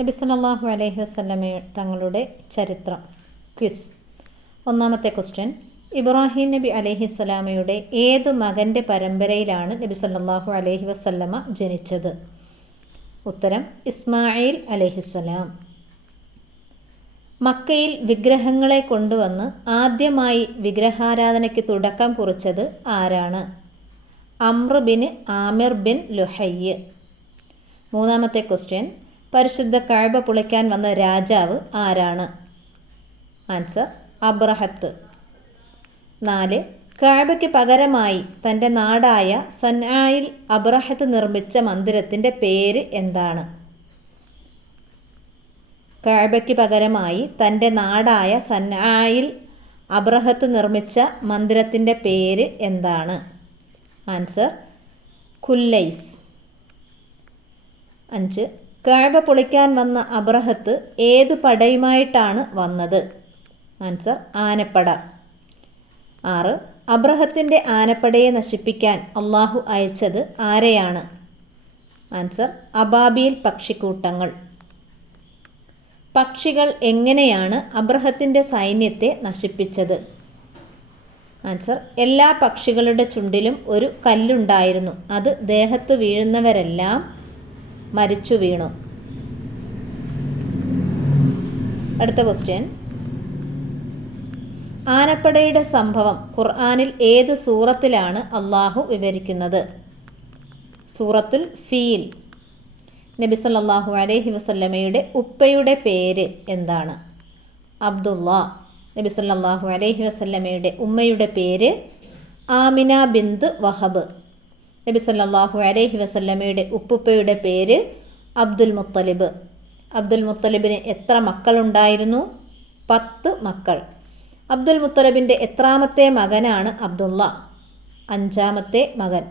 നബി സല്ലല്ലാഹു അലൈഹി വസ്ലമ തങ്ങളുടെ ചരിത്രം ക്വിസ്. ഒന്നാമത്തെ ക്വസ്റ്റ്യൻ ഇബ്രാഹിം നബി അലൈഹി സ്വലാമയുടെ ഏത് മകന്റെ പരമ്പരയിലാണ് നബി സല്ലല്ലാഹു അലൈഹി വസല്ലമ ജനിച്ചത്? ഉത്തരം ഇസ്മായിൽ അലഹിസ്സലാം മക്കയിൽ വിഗ്രഹങ്ങളെ കൊണ്ടുവന്ന് ആദ്യമായി വിഗ്രഹാരാധനയ്ക്ക് തുടക്കം കുറിച്ചത് ആരാണ്? അമ്ര ബിൻ ആമിർ ബിൻ ലുഹയ്യ്. മൂന്നാമത്തെ ക്വസ്റ്റ്യൻ പരിശുദ്ധ കഴബ പുളിക്കാൻ വന്ന രാജാവ് ആരാണ്? ആൻസർ അബ്രഹത്ത്. നാല് കഴബയ്ക്ക് പകരമായി തന്റെ നാടായ സന്നായിൽ അബ്രഹത്ത് നിർമ്മിച്ച മന്ദിരത്തിന്റെ പേര് എന്താണ്? കഴബയ്ക്ക് പകരമായി തന്റെ നാടായ സന്നായിൽ അബ്രഹത്ത് നിർമ്മിച്ച മന്ദിരത്തിന്റെ പേര് എന്താണ്? ആൻസർ ഖുല്ലൈസ് അഞ്ച് കഴബ പൊളിക്കാൻ വന്ന അബ്രഹത്ത് ഏതു പടയുമായിട്ടാണ് വന്നത്? ആൻസർ ആനപ്പട. ആറ് അബ്രഹത്തിന്റെ ആനപ്പടയെ നശിപ്പിക്കാൻ അള്ളാഹു അയച്ചത് ആരെയാണ്? ആൻസർ അബാബിയിൽ പക്ഷിക്കൂട്ടങ്ങൾ. പക്ഷികൾ എങ്ങനെയാണ് അബ്രഹത്തിന്റെ സൈന്യത്തെ നശിപ്പിച്ചത്? ആൻസർ എല്ലാ പക്ഷികളുടെ ചുണ്ടിലും ഒരു കല്ലുണ്ടായിരുന്നു. അത് ദേഹത്ത് വീഴുന്നവരെല്ലാം മരിച്ചു വീണു അടുത്ത ക്വസ്റ്റ്യൻ ആനപ്പടയുടെ സംഭവം ഖുർആാനിൽ ഏത് സൂറത്തിലാണ് അള്ളാഹു വിവരിക്കുന്നത്? സൂറത്തുൽ ഫീൽ. നബി സല്ലാഹു അലൈഹി വസല്ലമയുടെ ഉപ്പയുടെ പേര് എന്താണ്? അബ്ദുള്ള നബി സല്ലാഹു അലൈഹി വസല്ലമയുടെ ഉമ്മയുടെ പേര് ആമിന ബിന്ദ് വഹബ്. നബി സല്ലാഹു അലൈഹി വസല്ലമയുടെ ഉപ്പുപ്പയുടെ പേര് അബ്ദുൽ മുത്തലിബ്. അബ്ദുൽ മുത്തലിബിന് എത്ര മക്കളുണ്ടായിരുന്നു? പത്ത് മക്കൾ. അബ്ദുൽ മുത്തലിബിന്റെ എത്രാമത്തെ മകനാണ് അബ്ദുള്ള. അഞ്ചാമത്തെ മകൻ.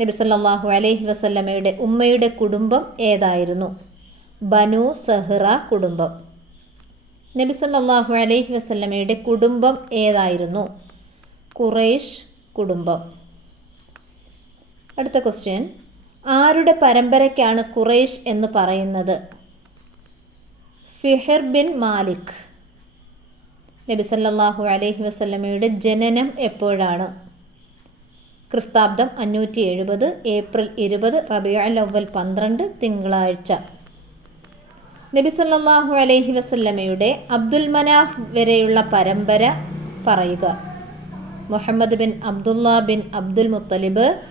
നബി സല്ലല്ലാഹു അലൈഹി വസല്ലമയുടെ ഉമ്മയുടെ കുടുംബം ഏതായിരുന്നു? ബനു സഹ്റ കുടുംബം. നബി സല്ലല്ലാഹു അലൈഹി വസല്ലമയുടെ കുടുംബം ഏതായിരുന്നു? കുറേഷ് കുടുംബം. അടുത്ത ക്വസ്റ്റ്യൻ ആരുടെ പരമ്പരയ്ക്കാണ് കുറേഷ് എന്ന് പറയുന്നത്? ഫിഹിർ ബിൻ മാലിക്. നബി സല്ലാഹു അലൈഹി വസല്ലമയുടെ ജനനം എപ്പോഴാണ്? ക്രിസ്താബ്ദം അഞ്ഞൂറ്റി എഴുപത് ഏപ്രിൽ ഇരുപത് റബിയുൽ അവൽ പന്ത്രണ്ട് തിങ്കളാഴ്ച. നബി സല്ലാഹു അലൈഹി വസല്ലമയുടെ അബ്ദുൽ മനാഫ് വരെയുള്ള പരമ്പര പറയുക. Muhammad bin Abdullah bin Abdul Muthalib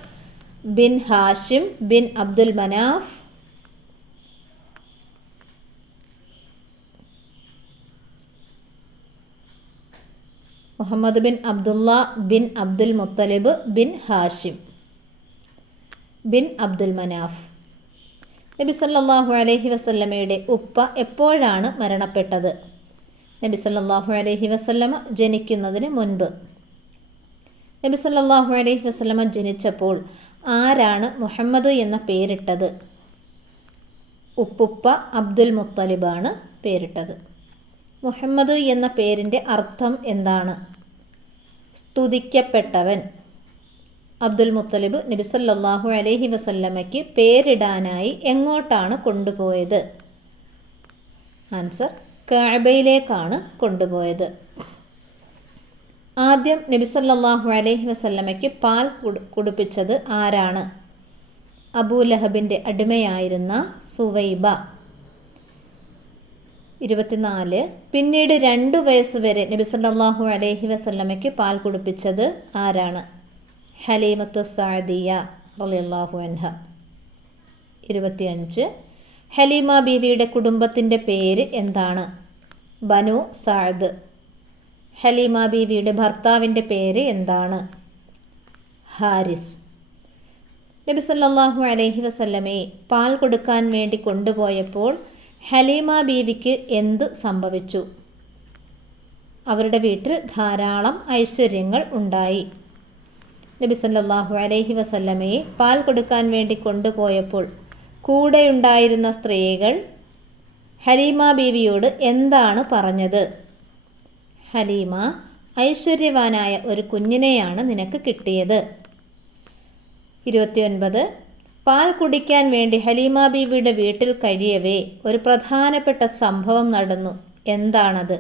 bin Hashim bin Abdul Manaf Muhammad bin Abdullah bin Abdul Muthalib bin Hashim bin Abdul Manaf. നബി സല്ലാഹു അലഹി വസല്ലമയുടെ ഉപ്പ എപ്പോഴാണ് മരണപ്പെട്ടത്? നബി സല്ലാഹു അലഹി വസല്ലമ ജനിക്കുന്നതിന് മുൻപ്. നബി സല്ലാഹു അലഹി വസല്ലമ ജനിച്ചപ്പോൾ ആരാണ് മുഹമ്മദ് എന്ന പേരിട്ടത്? ഉപ്പുപ്പ അബ്ദുൽ മുത്തലിബാണ് പേരിട്ടത്. മുഹമ്മദ് എന്ന പേരിന്റെ അർത്ഥം എന്താണ്? സ്തുതിക്കപ്പെട്ടവൻ. അബ്ദുൽ മുത്തലിബ് നബി സല്ലല്ലാഹു അലൈഹി വസല്ലമയ്ക്ക് പേരിടാനായി എങ്ങോട്ടാണ് കൊണ്ടുപോയത്? ആൻസർ കാബയിലേക്കാണ് കൊണ്ടുപോയത്. ആദ്യം നബി സല്ലല്ലാഹു അലൈഹി വസല്ലമയ്ക്ക് പാൽ കുടിപ്പിച്ചത് ആരാണ്? അബൂലഹബിന്റെ അടിമയായിരുന്ന സുവൈബ. ഇരുപത്തിനാല്. പിന്നീട് രണ്ടു വയസ്സ് വരെ നബി സല്ലല്ലാഹു അലൈഹി വസല്ലമയ്ക്ക് പാൽ കുടിപ്പിച്ചത് ആരാണ്? ഹലീമത്തു സാദിയ റളിയല്ലാഹു അൻഹ. ഇരുപത്തിയഞ്ച്. ഹലീമ ബീവിയുടെ കുടുംബത്തിന്റെ പേര് എന്താണ്? ബനു സാദ്. ഹലീമ ബീവിയുടെ ഭർത്താവിന്റെ പേര് എന്താണ്? ഹാരിസ്. നബി സല്ലല്ലാഹു അലൈഹി വസല്ലമയെ പാൽ കൊടുക്കാൻ വേണ്ടി കൊണ്ടുപോയപ്പോൾ ഹലീമ ബീവിക്ക് എന്ത് സംഭവിച്ചു? അവരുടെ വീട്ടിൽ ധാരാളം ഐശ്വര്യങ്ങൾ ഉണ്ടായി. നബി സല്ലാഹു അലൈഹി വസല്ലമയെ പാൽ കൊടുക്കാൻ വേണ്ടി കൊണ്ടുപോയപ്പോൾ കൂടെയുണ്ടായിരുന്ന സ്ത്രീകൾ ഹലീമ ബീവിയോട് എന്താണ് പറഞ്ഞത്? ഹലീമ ഐശ്വര്യവാനായ ഒരു കുഞ്ഞിനെയാണ് നിനക്ക് കിട്ടിയത്. ഇരുപത്തിയൊൻപത് പാൽ കുടിക്കാൻ വേണ്ടി ഹലീമ ബീവിയുടെ വീട്ടിൽ കഴിയവേ ഒരു പ്രധാനപ്പെട്ട സംഭവം നടന്നു. എന്താണത്?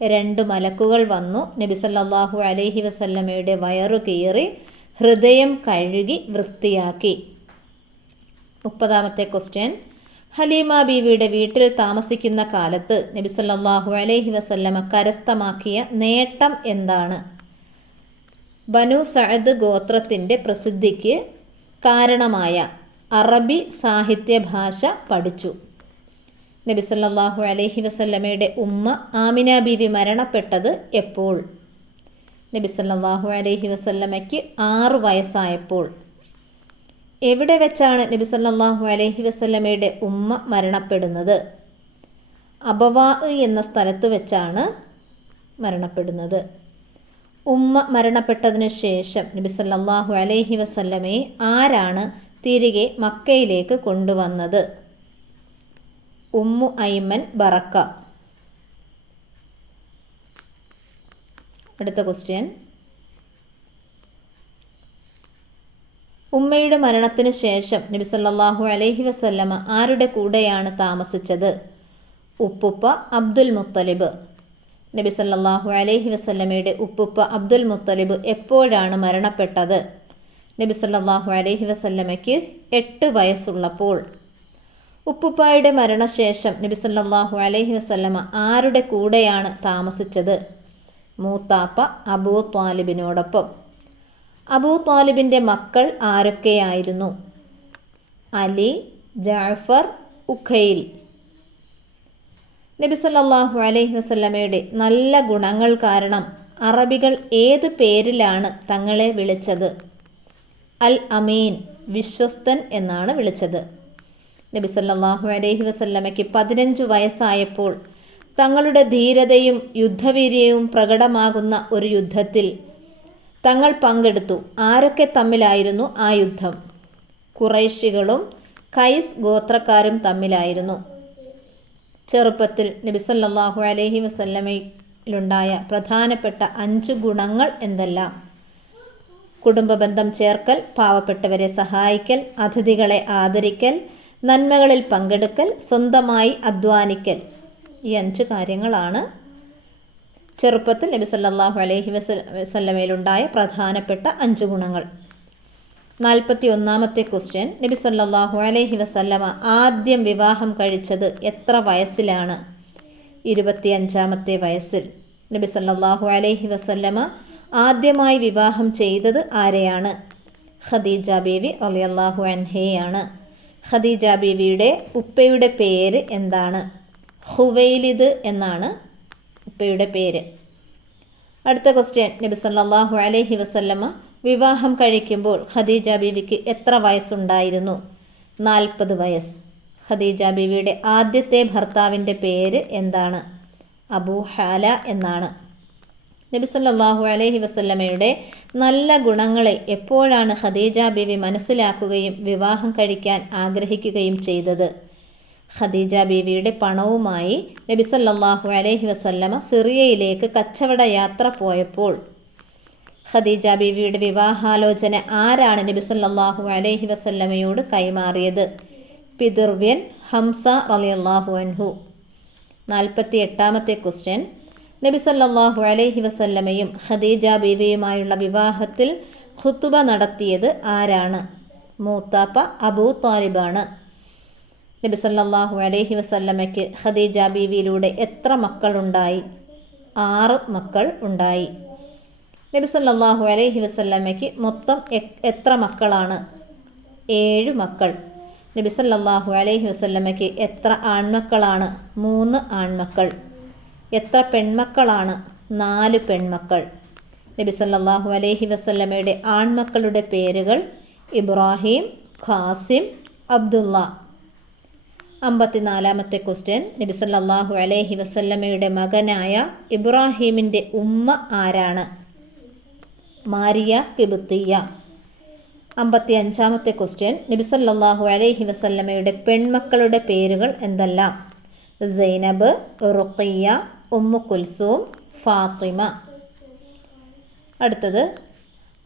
രണ്ട് മലക്കുകൾ വന്നു. നബി സല്ലാഹു അലൈഹി വസല്ലമയുടെ വയറു കീറി ഹൃദയം കഴുകി വൃത്തിയാക്കി. മുപ്പതാമത്തെ ക്വസ്റ്റ്യൻ. ഹലീമ ബീവിയുടെ വീട്ടിൽ താമസിക്കുന്ന കാലത്ത് നബി സല്ലാഹു അലൈഹി വസല്ലമ കരസ്ഥമാക്കിയ നേട്ടം എന്താണ്? ബനു സഅദ് ഗോത്രത്തിന്റെ പ്രസിദ്ധിക്ക് കാരണമായ അറബി സാഹിത്യ ഭാഷ പഠിച്ചു. നബി സല്ലാഹു അലഹി വസല്ലമയുടെ ഉമ്മ ആമിന ബീവി മരണപ്പെട്ടത് എപ്പോൾ? നബി സല്ലാഹു അലഹി വസല്ലമയ്ക്ക് ആറു വയസ്സായപ്പോൾ. എവിടെ വെച്ചാണ് നബി സല്ലാഹു അലഹി വസല്ലമയുടെ ഉമ്മ മരണപ്പെടുന്നത്? അബവാ എന്ന സ്ഥലത്ത് വെച്ചാണ് മരണപ്പെടുന്നത്. ഉമ്മ മരണപ്പെട്ടതിനു ശേഷം നബി സല്ലാഹു അലൈഹി വസല്ലമയെ ആരാണ് തിരികെ മക്കയിലേക്ക് കൊണ്ടുവന്നത്? ഉമ്മു ഐമൻ ബറക്ക. അടുത്ത ക്വസ്റ്റ്യൻ ഉമ്മയുടെ മരണത്തിനു ശേഷം നബി സല്ലാഹു അലൈഹി വസല്ലമ ആരുടെ കൂടെയാണ് താമസിച്ചത്? ഉപ്പുപ്പ അബ്ദുൽ മുത്തലിബ്. നബി സല്ലാഹു അലൈഹി വസല്ലമയുടെ ഉപ്പുപ്പ അബ്ദുൽ മുത്തലിബ് എപ്പോഴാണ് മരണപ്പെട്ടത്? നബി സല്ലാഹു അലൈഹി വസല്ലമയ്ക്ക് എട്ട് വയസ്സുള്ളപ്പോൾ. ഉപ്പുപ്പായുടെ മരണശേഷം നബി സല്ലാഹു അലൈഹി വസല്ലമ ആരുടെ കൂടെയാണ് താമസിച്ചത്? മൂത്താപ്പ അബൂ ത്വാലിബിനോടൊപ്പം. അബൂ ത്വാലിബിന്റെ മക്കൾ ആരൊക്കെയായിരുന്നു? അലി ജാഫർ ഉഖൈൽ. നബി സല്ലല്ലാഹു അലൈഹി വസ്ലമയുടെ നല്ല ഗുണങ്ങൾ കാരണം അറബികൾ ഏത് പേരിലാണ് തങ്ങളെ വിളിച്ചത്? അൽ അമീൻ വിശ്വസ്തൻ എന്നാണ് വിളിച്ചത്. നബി സല്ലല്ലാഹു അലൈഹി വസല്ലമയ്ക്ക് പതിനഞ്ച് വയസ്സായപ്പോൾ തങ്ങളുടെ ധീരതയും യുദ്ധവീര്യവും പ്രകടമാകുന്ന ഒരു യുദ്ധത്തിൽ തങ്ങൾ പങ്കെടുത്തു. ആരൊക്കെ തമ്മിലായിരുന്നു ആ യുദ്ധം? കുറൈശികളും കൈസ് ഗോത്രക്കാരും തമ്മിലായിരുന്നു. ചെറുപ്പത്തിൽ നബി സല്ലല്ലാഹു അലൈഹി വസല്ലമയിലുണ്ടായ പ്രധാനപ്പെട്ട അഞ്ച് ഗുണങ്ങൾ എന്തെല്ലാം? കുടുംബ ബന്ധം ചേർക്കൽ പാവപ്പെട്ടവരെ സഹായിക്കൽ അതിഥികളെ ആദരിക്കൽ നന്മകളിൽ പങ്കെടുക്കൽ സ്വന്തമായി അധ്വാനിക്കൽ. ഈ അഞ്ച് കാര്യങ്ങളാണ് ചെറുപ്പത്തിൽ നബി സല്ലല്ലാഹു അലൈഹി വസല്ലമയിലുണ്ടായ പ്രധാനപ്പെട്ട അഞ്ച് ഗുണങ്ങൾ. നാൽപ്പത്തി ഒന്നാമത്തെ ക്വസ്റ്റ്യൻ. നബി സല്ലാഹു അലൈഹി വസല്ലമ ആദ്യം വിവാഹം കഴിച്ചത് എത്ര വയസ്സിലാണ്? ഇരുപത്തി അഞ്ചാമത്തെ വയസ്സിൽ. നബി സല്ലാഹു അലൈഹി വസല്ലമ ആദ്യമായി വിവാഹം ചെയ്തത് ആരെയാണ്? ഖദീജ ബീവി റളിയല്ലാഹു അൻഹയാണ്. ഖദീജ ബീവിയുടെ ഉപ്പയുടെ പേര് എന്താണ്? ഹുവൈലിദ് എന്നാണ് ഉപ്പയുടെ പേര്. അടുത്ത ക്വസ്റ്റ്യൻ. നബി സല്ലാഹു അലൈഹി വസല്ലമ വിവാഹം കഴിക്കുമ്പോൾ ഖദീജ ബീവിക്ക് എത്ര വയസ്സുണ്ടായിരുന്നു? നാൽപ്പത് വയസ്സ്. ഖദീജ ബീവിയുടെ ആദ്യത്തെ ഭർത്താവിന്റെ പേര് എന്താണ്? അബൂ ഹാല എന്നാണ്. നബി സല്ലാഹു അലൈഹി വസല്ലമയുടെ നല്ല ഗുണങ്ങളെ എപ്പോഴാണ് ഖദീജ ബീവി മനസ്സിലാക്കുകയും വിവാഹം കഴിക്കാൻ ആഗ്രഹിക്കുകയും ചെയ്തത്? ഖദീജ ബീവിയുടെ പണവുമായി നബി സല്ലല്ലാഹു അലൈഹി വസല്ലമ സിറിയയിലേക്ക് കച്ചവട യാത്ര പോയപ്പോൾ ഖദീജ ബീവിയുടെ വിവാഹാലോചന ആരാണ് നബി സല്ലാഹു അലൈഹി വസല്ലമയോട് കൈമാറിയത്? പിതൃവ്യൻ ഹംസ റളിയല്ലാഹു അൻഹു. നാൽപ്പത്തി എട്ടാമത്തെ ക്വസ്റ്റ്യൻ. നബി സല്ലാഹു അലൈഹി വസല്ലമയും ഖദീജ ബീവിയുമായുള്ള വിവാഹത്തിൽ ഖുത്തുബ നടത്തിയത് ആരാണ്? മൂത്താപ്പ അബൂ താലിബാണ്. നബി സല്ലാഹു അലൈഹി വസല്ലമയ്ക്ക് ഖദീജ ബീവിയിലൂടെ എത്ര മക്കളുണ്ടായി? ആറ് മക്കൾ ഉണ്ടായി. നബി സല്ലല്ലാഹു അലൈഹി വസല്ലമ്മയ്ക്ക് മൊത്തം എത്ര മക്കളാണ്? ഏഴ് മക്കൾ. നബിസല്ലാഹു അലൈഹി വസല്ലമ്മയ്ക്ക് എത്ര ആൺമക്കളാണ്? മൂന്ന് ആൺമക്കൾ. എത്ര പെൺമക്കളാണ്? നാല് പെൺമക്കൾ. നബിസല്ലാഹു അലൈഹി വസല്ലമയുടെ ആൺമക്കളുടെ പേരുകൾ ഇബ്രാഹിം ഖാസിം അബ്ദുള്ള അമ്പത്തിനാലാമത്തെ ക്വസ്റ്റ്യൻ. നബിസല്ലാഹു അലൈഹി വസല്ലമയുടെ മകനായ ഇബ്രാഹീമിന്റെ ഉമ്മ ആരാണ്? മാരിയ കിബുത്തിയ അമ്പത്തി അഞ്ചാമത്തെ ക്വസ്റ്റ്യൻ. നബി സല്ലല്ലാഹു അലൈഹി വസല്ലമയുടെ പെൺമക്കളുടെ പേരുകൾ എന്തെല്ലാം? സൈനബ് റുഖിയ ഉമ്മു കുൽസൂം ഫാത്തിമ. അടുത്തത്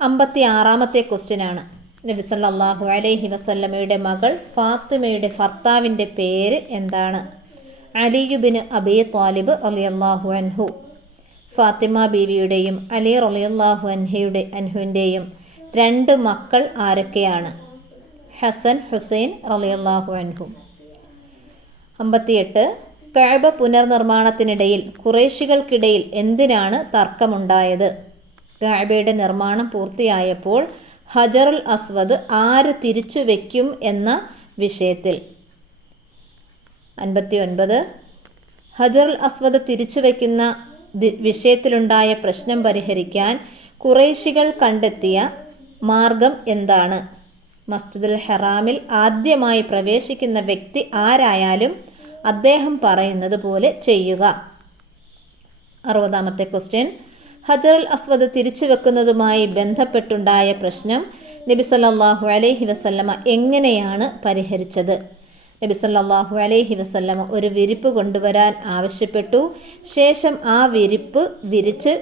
അമ്പത്തി ആറാമത്തെ ക്വസ്റ്റ്യൻ ആണ് നബി സല്ലല്ലാഹു അലൈഹി വസല്ലമയുടെ മകൾ ഫാത്തിമയുടെ ഭർത്താവിന്റെ പേര് എന്താണ്? അലിയുബിന് അബി താലിബ് റളിയല്ലാഹു അൻഹു. ഫാത്തിമ ബീവിയുടെയും അലി റളിയല്ലാഹു അൻഹയുടെ അൻഹുവിന്റെയും രണ്ട് മക്കൾ ആരൊക്കെയാണ്? ഹസൻ ഹുസൈൻ റളിയല്ലാഹു അൻഹു. അമ്പത്തിയെട്ട്. കഅബ പുനർനിർമ്മാണത്തിനിടയിൽ കുറേശികൾക്കിടയിൽ എന്തിനാണ് തർക്കമുണ്ടായത്? കഴബയുടെ നിർമ്മാണം പൂർത്തിയായപ്പോൾ ഹജറുൽ അസ്വദ് ആര് തിരിച്ചു വയ്ക്കും എന്ന വിഷയത്തിൽ. അൻപത്തി ഒൻപത് ഹജറുൽ അസ്വദ് തിരിച്ചു വയ്ക്കുന്ന വിഷയത്തിലുണ്ടായ പ്രശ്നം പരിഹരിക്കാൻ കുറേശികൾ കണ്ടെത്തിയ മാർഗം എന്താണ്? മസ്ജിദുൽ ഹറാമിൽ ആദ്യമായി പ്രവേശിക്കുന്ന വ്യക്തി ആരായാലും അദ്ദേഹം പറയുന്നത് പോലെ ചെയ്യുക. അറുപതാമത്തെ ക്വസ്റ്റ്യൻ. ഹജറുൽ അസ്വദ് തിരിച്ചു വെക്കുന്നതുമായി ബന്ധപ്പെട്ടുണ്ടായ പ്രശ്നം നബി സല്ലല്ലാഹു അലൈഹി വസല്ലമ എങ്ങനെയാണ് പരിഹരിച്ചത്? നബി സല്ലല്ലാഹു അലൈഹി വസല്ലമ ഒരു വിരിപ്പ് കൊണ്ടുവരാൻ ആവശ്യപ്പെട്ടു. ശേഷം ആ വിരിപ്പ് വിരിച്ച്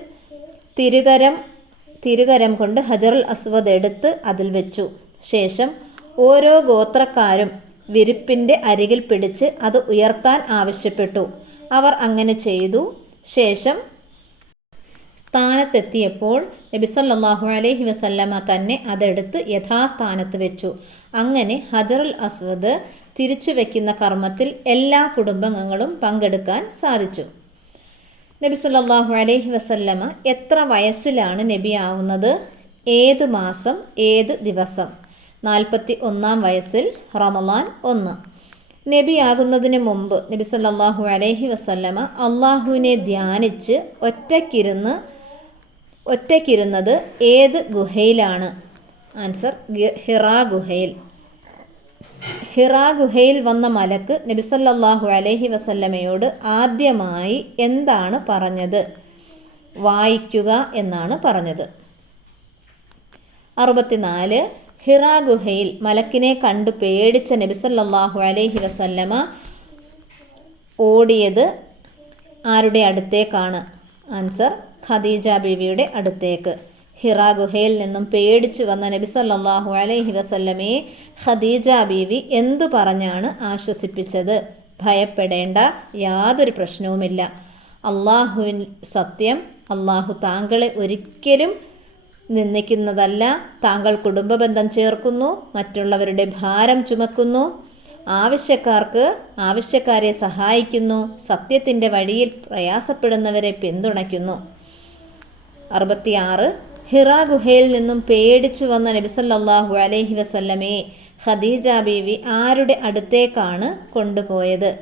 തിരുകരം തിരുകരം കൊണ്ട് ഹജറുൽ അസ്വദ് എടുത്ത് അതിൽ വെച്ചു. ശേഷം ഓരോ ഗോത്രക്കാരും വിരിപ്പിന്റെ അരികിൽ പിടിച്ച് അത് ഉയർത്താൻ ആവശ്യപ്പെട്ടു. അവർ അങ്ങനെ ചെയ്തു. ശേഷം സ്ഥാനത്തെത്തിയപ്പോൾ നബി സല്ലല്ലാഹു അലൈഹി വസല്ലമ തന്നെ അതെടുത്ത് യഥാസ്ഥാനത്ത് വെച്ചു. അങ്ങനെ ഹജറുൽ അസ്വദ് തിരിച്ചു വയ്ക്കുന്ന കർമ്മത്തിൽ എല്ലാ കുടുംബാംഗങ്ങളും പങ്കെടുക്കാൻ സാധിച്ചു. നബി സല്ലാഹു അലൈഹി വസല്ലമ എത്ര വയസ്സിലാണ് നബി ആവുന്നത്? ഏത് മാസം ഏത് ദിവസം? നാൽപ്പത്തി ഒന്നാം വയസ്സിൽ റമലാൻ ഒന്ന്. നബിയാകുന്നതിന് മുമ്പ് നബി സല്ലാഹു അലൈഹി വസല്ലമ അള്ളാഹുവിനെ ധ്യാനിച്ച് ഒറ്റക്കിരുന്ന് ഒറ്റയ്ക്കിരുന്നത് ഏത് ഗുഹയിലാണ്? ആൻസർ ഹിറ ഹിറാ ഗുഹയിൽ. ഹിറാ ഗുഹയിൽ വന്ന മലക്ക് നബിസല്ലാഹു അലഹി വസല്ലമയോട് ആദ്യമായി എന്താണ് പറഞ്ഞത്? വായിക്കുക എന്നാണ് പറഞ്ഞത്. അറുപത്തിനാല് ഹിറാ ഗുഹയിൽ മലക്കിനെ കണ്ടു പേടിച്ച നബിസല്ലാഹു അലൈഹി വസല്ലമ ഓടിയത് ആരുടെ അടുത്തേക്കാണ്? ആൻസർ ഖദീജ ബീവിയുടെ അടുത്തേക്ക്. ഹിറാ ഗുഹയിൽ നിന്നും പേടിച്ചു വന്ന നബി സല്ലാഹു അലൈഹി വസല്ലമേ ഖദീജ ബീവി എന്തു പറഞ്ഞാണ് ആശ്വസിപ്പിച്ചത്? ഭയപ്പെടേണ്ട യാതൊരു പ്രശ്നവുമില്ല. അള്ളാഹുവിൻ സത്യം അള്ളാഹു താങ്കളെ ഒരിക്കലും നിന്ദിക്കുന്നതല്ല. താങ്കൾ കുടുംബ ബന്ധം ചേർക്കുന്നു മറ്റുള്ളവരുടെ ഭാരം ചുമക്കുന്നു ആവശ്യക്കാർക്ക് ആവശ്യക്കാരെ സഹായിക്കുന്നു സത്യത്തിന്റെ വഴിയിൽ പ്രയാസപ്പെടുന്നവരെ പിന്തുണയ്ക്കുന്നു. അറുപത്തിയാറ് ഹിറാ ഗുഹയിൽ നിന്നും പേടിച്ചു വന്ന നബിസല്ലാഹു അലൈഹി വസല്ലമയെ ഖദീജ ബീവി ആരുടെ അടുത്തേക്കാണ് കൊണ്ടുപോയത്?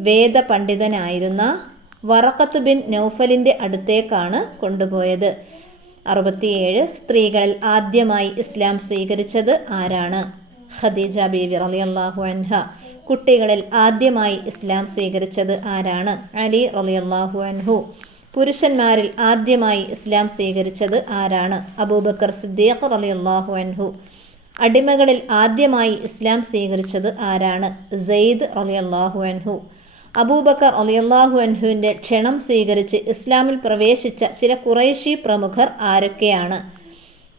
വേദപണ്ഡിതനായിരുന്ന വറക്കത്ത് ബിൻ നൗഫലിന്റെ അടുത്തേക്കാണ് കൊണ്ടുപോയത്. അറുപത്തിയേഴ് സ്ത്രീകളിൽ ആദ്യമായി ഇസ്ലാം സ്വീകരിച്ചത് ആരാണ്? ഖദീജ ബീവി റളിയല്ലാഹു അൻഹ. കുട്ടികളിൽ ആദ്യമായി ഇസ്ലാം സ്വീകരിച്ചത് ആരാണ്? അലി റളിയല്ലാഹു അൻഹു. പുരുഷന്മാരിൽ ആദ്യമായി ഇസ്ലാം സ്വീകരിച്ചത് ആരാണ്? അബൂബക്കർ സിദ്ദീഖ് റളിയല്ലാഹു അൻഹു. അടിമകളിൽ ആദ്യമായി ഇസ്ലാം സ്വീകരിച്ചത് ആരാണ്? സെയ്ദ് റളിയല്ലാഹു അൻഹു. അബൂബക്കർ അലിയല്ലാഹു അൻഹുവിന്റെ ക്ഷണം സ്വീകരിച്ച് ഇസ്ലാമിൽ പ്രവേശിച്ച ചില കുറേശി പ്രമുഖർ ആരൊക്കെയാണ്?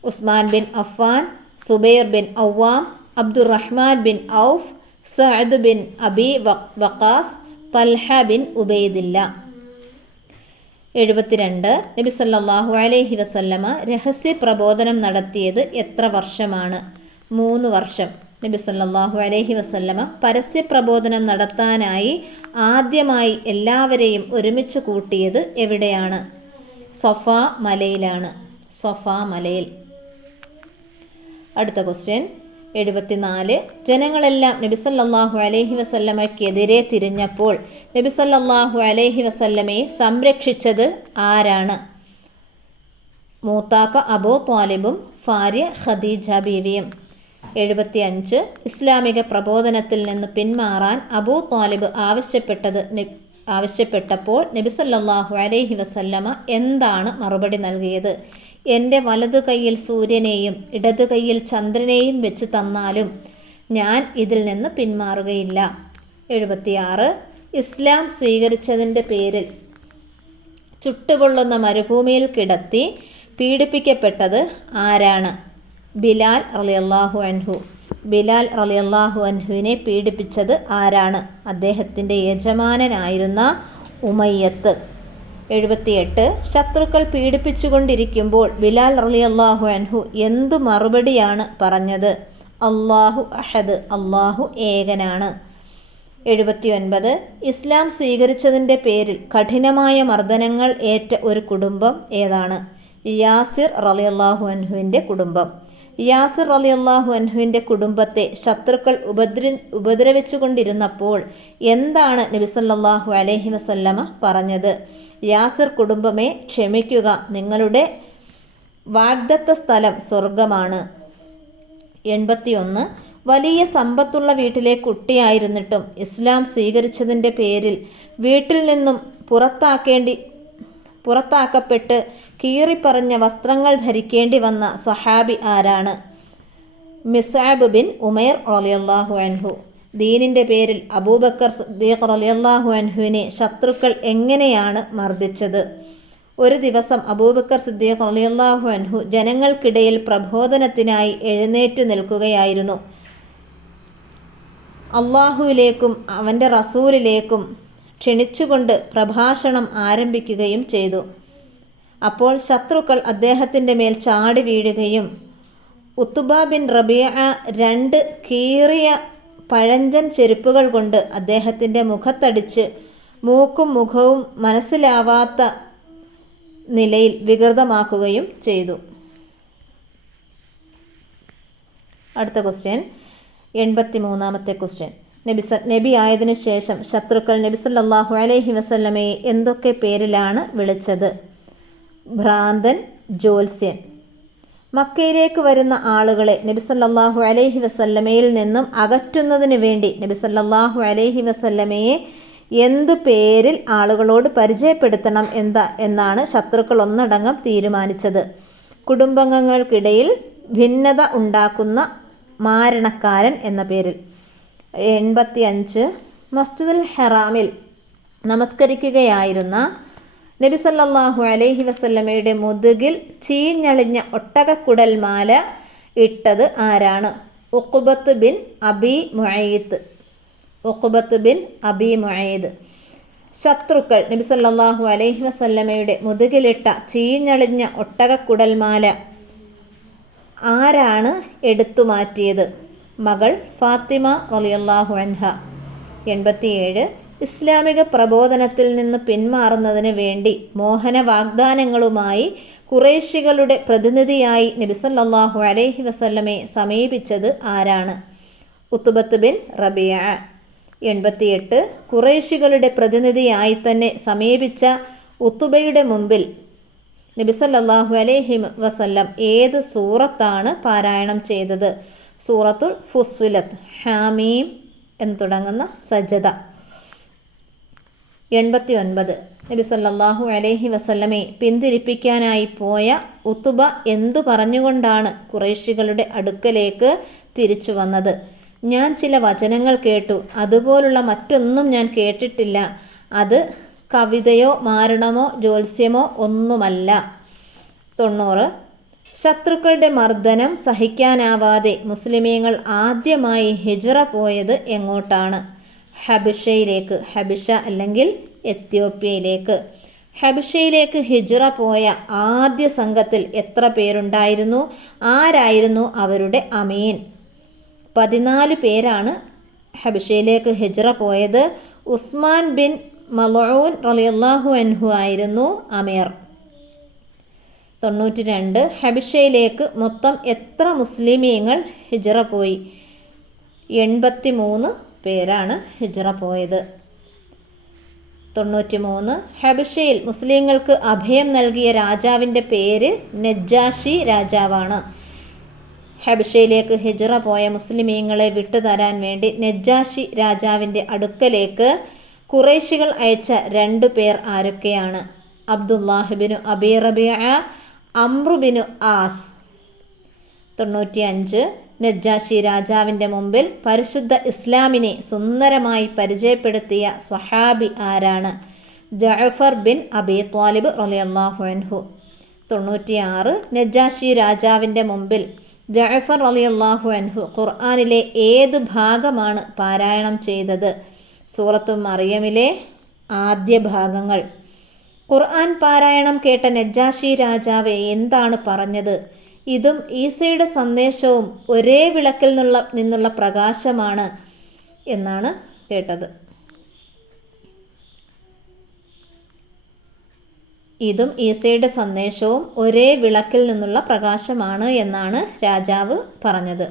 Usman bin Affan Zubair bin ഔവാം Abdulrahman bin ഔഫ് Saad bin Abi Waqas Talha bin ഉബൈദില്ല. എഴുപത്തിരണ്ട്. നബി സല്ലാഹു അലൈഹി വസല്ലമ രഹസ്യ പ്രബോധനം നടത്തിയത് എത്ര വർഷമാണ്? മൂന്ന് വർഷം. നബി സല്ലാഹു അലൈഹി വസല്ലമ പരസ്യ പ്രബോധനം നടത്താനായി ആദ്യമായി എല്ലാവരെയും ഒരുമിച്ച് കൂട്ടിയത് എവിടെയാണ്? സൊഫ മലയിലാണ്. സൊഫ മലയിൽ. അടുത്ത ക്വസ്റ്റ്യൻ എഴുപത്തിനാല്. ജനങ്ങളെല്ലാം നബിസല്ലാഹു അലൈഹി വസല്ലമയ്ക്കെതിരെ തിരിഞ്ഞപ്പോൾ നബിസല്ലാഹു അലൈഹി വസല്ലമയെ സംരക്ഷിച്ചത് ആരാണ്? മൂത്താപ്പ അബൂ ത്വാലിബും ഭാര്യ ഖദീജ ബീവിയും. എഴുപത്തി അഞ്ച് ഇസ്ലാമിക പ്രബോധനത്തിൽ നിന്ന് പിന്മാറാൻ അബൂ ത്വാലിബ് ആവശ്യപ്പെട്ടത് ആവശ്യപ്പെട്ടപ്പോൾ നബിസല്ലാഹു അലൈഹി വസല്ലമ എന്താണ് മറുപടി നൽകിയത്? എന്റെ വലതു കൈയിൽ സൂര്യനെയും ഇടതു കൈയിൽ ചന്ദ്രനെയും വെച്ച് തന്നാലും ഞാൻ ഇതിൽ നിന്ന് പിന്മാറുകയില്ല. എഴുപത്തിയാറ്. ഇസ്ലാം സ്വീകരിച്ചതിന്റെ പേരിൽ ചുട്ടുപൊള്ളുന്ന മരുഭൂമിയിൽ കിടത്തി പീഡിപ്പിക്കപ്പെട്ടത് ആരാണ്? ബിലാൽ റളിയല്ലാഹു അൻഹു. ബിലാൽ റളിയല്ലാഹു അൻഹുവിനെ പീഡിപ്പിച്ചത് ആരാണ്? അദ്ദേഹത്തിന്റെ യജമാനനായിരുന്ന ഉമയ്യത്ത്. എഴുപത്തിയെട്ട്. ശത്രുക്കൾ പീഡിപ്പിച്ചുകൊണ്ടിരിക്കുമ്പോൾ ബിലാൽ അലി അള്ളാഹു അൻഹു എന്തു മറുപടിയാണ് പറഞ്ഞത്? അള്ളാഹു അഹദ് അള്ളാഹു ഏകനാണ്. എഴുപത്തിയൊൻപത്. ഇസ്ലാം സ്വീകരിച്ചതിന്റെ പേരിൽ കഠിനമായ മർദ്ദനങ്ങൾ ഏറ്റ ഒരു കുടുംബം ഏതാണ്? യാസിർ റളിയല്ലാഹു അൻഹുവിന്റെ കുടുംബം. യാസിർ അലി അള്ളാഹു അൻഹുവിന്റെ കുടുംബത്തെ ശത്രുക്കൾ ഉപദ്ര ഉപദ്രവിച്ചുകൊണ്ടിരുന്നപ്പോൾ എന്താണ് നബിസല്ലാഹു അലഹി വസല്ലമ പറഞ്ഞത്? യാസിർ കുടുംബമേ ക്ഷമിക്കുക. നിങ്ങളുടെ വാഗ്ദത്ത സ്ഥലം സ്വർഗമാണ് എൺപത്തിയൊന്ന്. വലിയ സമ്പത്തുള്ള വീട്ടിലെ കുട്ടിയായിരുന്നിട്ടും ഇസ്ലാം സ്വീകരിച്ചതിന്റെ പേരിൽ വീട്ടിൽ നിന്നും പുറത്താക്കേണ്ടി പുറത്താക്കപ്പെട്ട് കീറിപ്പറഞ്ഞ വസ്ത്രങ്ങൾ ധരിക്കേണ്ടി വന്ന സ്വഹാബി ആരാണ്? മിസാബ് ബിൻ ഉമേർ അലിയല്ലാഹു അൻഹു. ദീനിന്റെ പേരിൽ അബൂബക്കർ സദ്ദീഖ് റളിയല്ലാഹു അൻഹുവിനെ ശത്രുക്കൾ എങ്ങനെയാണ് മർദ്ദിച്ചത്? ഒരു ദിവസം അബൂബക്കർ സിദ്ദീഖ് റളിയല്ലാഹു അൻഹു ജനങ്ങൾക്കിടയിൽ പ്രബോധനത്തിനായി എഴുന്നേറ്റു നിൽക്കുകയായിരുന്നു. അള്ളാഹുവിലേക്കും അവന്റെ റസൂലിലേക്കും ക്ഷണിച്ചുകൊണ്ട് പ്രഭാഷണം ആരംഭിക്കുകയും ചെയ്തു. അപ്പോൾ ശത്രുക്കൾ അദ്ദേഹത്തിന്റെ മേൽ ചാടി വീഴുകയും ഉത്തുബ ബിൻ റബിയ രണ്ട് കീറിയ പഴഞ്ചൻ ചെരുപ്പുകൾ കൊണ്ട് അദ്ദേഹത്തിന്റെ മുഖത്തടിച്ച് മൂക്കും മുഖവും മനസ്സിലാവാത്ത നിലയിൽ വികൃതമാക്കുകയും ചെയ്തു. അടുത്ത ക്വസ്റ്റ്യൻ എൺപത്തി മൂന്നാമത്തെ ക്വസ്റ്റ്യൻ നബി സ നബി ആയതിനു ശേഷം ശത്രുക്കൾ നബി സല്ലല്ലാഹു അലൈഹി വസല്ലമയെ എന്തൊക്കെ പേരിലാണ് വിളിച്ചത്? ഭ്രാന്തൻ ജ്യോത്സ്യൻ. മക്കയിലേക്ക് വരുന്ന ആളുകളെ നബിസല്ലാഹു അലൈഹി വസല്ലമയിൽ നിന്നും അകറ്റുന്നതിന് വേണ്ടി നബിസല്ലാഹു അലൈഹി വസല്ലമയെ എന്തു പേരിൽ ആളുകളോട് പരിചയപ്പെടുത്തണം എന്താ എന്നാണ് ശത്രുക്കൾ ഒന്നടങ്കം തീരുമാനിച്ചത്. കുടുംബാംഗങ്ങൾക്കിടയിൽ ഭിന്നത ഉണ്ടാക്കുന്ന മാരണക്കാരൻ എന്ന പേരിൽ. എൺപത്തി അഞ്ച് മസ്ജിദുൽ ഹെറാമിൽ നമസ്കരിക്കുകയായിരുന്ന നബി സല്ലല്ലാഹു അലൈഹി വസല്ലമയുടെ മുതുകിൽ ചീഞ്ഞളിഞ്ഞ ഒട്ടകക്കുടൽമാല ഇട്ടത് ആരാണ്? ഒക്കുബത്ത് ബിൻ അബി മുഴയത്ത് ഒക്കുബത്ത് ബിൻ അബി മുഴയത് ശത്രുക്കൾ നബി സല്ലല്ലാഹു അലൈഹി വസല്ലമയുടെ മുതുകിലിട്ട ചീഞ്ഞളിഞ്ഞ ഒട്ടകക്കുടൽമാല ആരാണ് എടുത്തു മാറ്റിയത്? മകൾ ഫാത്തിമ റളിയല്ലാഹു അൻഹ. എൺപത്തിയേഴ് ഇസ്ലാമിക പ്രബോധനത്തിൽ നിന്ന് പിന്മാറുന്നതിന് വേണ്ടി മോഹന വാഗ്ദാനങ്ങളുമായി കുറേശികളുടെ പ്രതിനിധിയായി നബിസല്ലാഹു അലൈഹി വസല്ലമെ സമീപിച്ചത് ആരാണ്? Utbah bin Rabia. എൺപത്തിയെട്ട്. കുറേശികളുടെ പ്രതിനിധിയായി തന്നെ സമീപിച്ച ഉത്തുബയുടെ മുമ്പിൽ നബിസല്ലാഹു അലൈഹി വസല്ലം ഏത് സൂറത്താണ് പാരായണം ചെയ്തത്? സൂറത്തുൽ ഫുസ്വിലത്ത് ഹാമീം എന്ന് തുടങ്ങുന്ന സജദ എൺപത്തി ഒൻപത് നബി സല്ലാഹു അലൈഹി വസല്ലമെ പിന്തിരിപ്പിക്കാനായി പോയ ഉത്തുബ എന്തു പറഞ്ഞുകൊണ്ടാണ് കുറേശികളുടെ അടുക്കലേക്ക് തിരിച്ചു വന്നത്? ഞാൻ ചില വചനങ്ങൾ കേട്ടു. അതുപോലുള്ള മറ്റൊന്നും ഞാൻ കേട്ടിട്ടില്ല. അത് കവിതയോ മാരണമോ ജ്യോത്സ്യമോ ഒന്നുമല്ല. തൊണ്ണൂറ്. ശത്രുക്കളുടെ മർദ്ദനം സഹിക്കാനാവാതെ മുസ്ലിമീങ്ങൾ ആദ്യമായി ഹിജറ പോയത് എങ്ങോട്ടാണ്? ഹബിഷയിലേക്ക് ഹബിഷ അല്ലെങ്കിൽ എത്യോപ്യയിലേക്ക്. ഹബിഷയിലേക്ക് ഹിജ്റ പോയ ആദ്യ സംഘത്തിൽ എത്ര പേരുണ്ടായിരുന്നു? ആരായിരുന്നു അവരുടെ അമീൻ? പതിനാല് പേരാണ് ഹബിഷയിലേക്ക് ഹിജ്റ പോയത്. ഉസ്മാൻ ബിൻ മലൂൻ റലിയല്ലാഹു അൻഹു ആയിരുന്നു അമീർ. തൊണ്ണൂറ്റി രണ്ട് ഹബിഷയിലേക്ക് മൊത്തം എത്ര മുസ്ലിമീങ്ങൾ ഹിജ്റ പോയി? എൺപത്തി മൂന്ന് പേരാണ് ഹിജറ പോയത്. തൊണ്ണൂറ്റി മൂന്ന് ഹബിഷയിൽ മുസ്ലിങ്ങൾക്ക് അഭയം നൽകിയ രാജാവിന്റെ പേര് നജ്ജാഷി രാജാവാണ്. ഹബിഷയിലേക്ക് ഹിജറ പോയ മുസ്ലിമീങ്ങളെ വിട്ടുതരാൻ വേണ്ടി നജ്ജാഷി രാജാവിന്റെ അടുക്കലേക്ക് കുറേശികൾ അയച്ച രണ്ടു പേർ ആരൊക്കെയാണ്? Abdullah ibn Abi Rabia Amr ibn As. തൊണ്ണൂറ്റി അഞ്ച് നജ്ജാഷി രാജാവിന്റെ മുമ്പിൽ പരിശുദ്ധ ഇസ്ലാമിനെ സുന്ദരമായി പരിചയപ്പെടുത്തിയ സ്വഹാബി ആരാണ്? ജഅഫർ ബിൻ അബി ത്വാലിബ് റലിയല്ലാഹു അൻഹു. തൊണ്ണൂറ്റിയാറ് നജ്ജാഷി രാജാവിന്റെ മുമ്പിൽ ജഅഫർ റലിയല്ലാഹു അൻഹു ഖുർആാനിലെ ഏത് ഭാഗമാണ് പാരായണം ചെയ്തത്? സൂറത്തു മറിയമിലെ ആദ്യ ഭാഗങ്ങൾ. ഖുർആൻ പാരായണം കേട്ട നജ്ജാഷി രാജാവ് എന്താണ് പറഞ്ഞത്? ഇതും ഈസയുടെ സന്ദേശവും ഒരേ വിളക്കിൽ നിന്നുള്ള നിന്നുള്ള പ്രകാശമാണ് എന്നാണ് കേട്ടത്. ഇതും ഈസയുടെ സന്ദേശവും ഒരേ വിളക്കിൽ നിന്നുള്ള പ്രകാശമാണ് എന്നാണ് രാജാവ് പറഞ്ഞത്.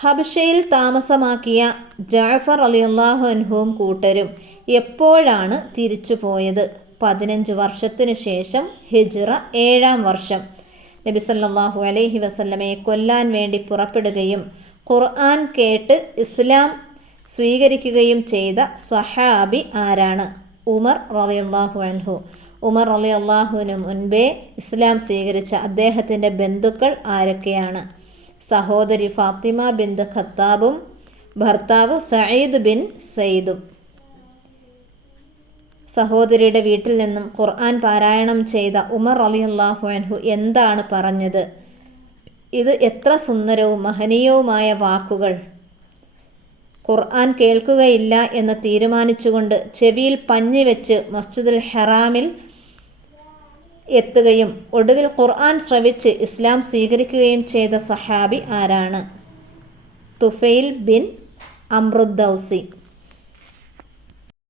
ഹബഷയിൽ താമസമാക്കിയ ജാഫർ അലി അള്ളാഹു കൂട്ടരും എപ്പോഴാണ് തിരിച്ചു പോയത് പതിനഞ്ച് വർഷത്തിനു ശേഷം ഹിജ്റ ഏഴാം വർഷം. നബി സല്ലല്ലാഹു അലൈഹി വസല്ലമയെ കൊല്ലാൻ വേണ്ടി പുറപ്പെടുകയും ഖുർആൻ കേട്ട് ഇസ്ലാം സ്വീകരിക്കുകയും ചെയ്ത സ്വഹാബി ആരാണ്? ഉമർ റളിയല്ലാഹു അൻഹു. ഉമർ അലി അള്ളാഹുവിന് മുൻപേ ഇസ്ലാം സ്വീകരിച്ച അദ്ദേഹത്തിന്റെ ബന്ധുക്കൾ ആരൊക്കെയാണ്? സഹോദരി ഫാത്തിമ ബിൻ ഖത്താബും ഭർത്താവ് സയ്യിദ് ബിൻ സയ്യിദും. സഹോദരിയുടെ വീട്ടിൽ നിന്നും ഖുർആൻ പാരായണം ചെയ്ത ഉമർ അലി അള്ളാഹു അൻഹു എന്താണ് പറഞ്ഞത്? ഇത് എത്ര സുന്ദരവും മഹനീയവുമായ വാക്കുകൾ. ഖുർആൻ കേൾക്കുകയില്ല എന്ന് തീരുമാനിച്ചുകൊണ്ട് ചെവിയിൽ പഞ്ഞി വെച്ച് മസ്ജിദുൽ ഹെറാമിൽ എത്തുകയും ഒടുവിൽ ഖുർആൻ ശ്രവിച്ച് ഇസ്ലാം സ്വീകരിക്കുകയും ചെയ്ത സഹാബി ആരാണ്? തുഫൈൽ ബിൻ അമ്രുദ്ദൌസി.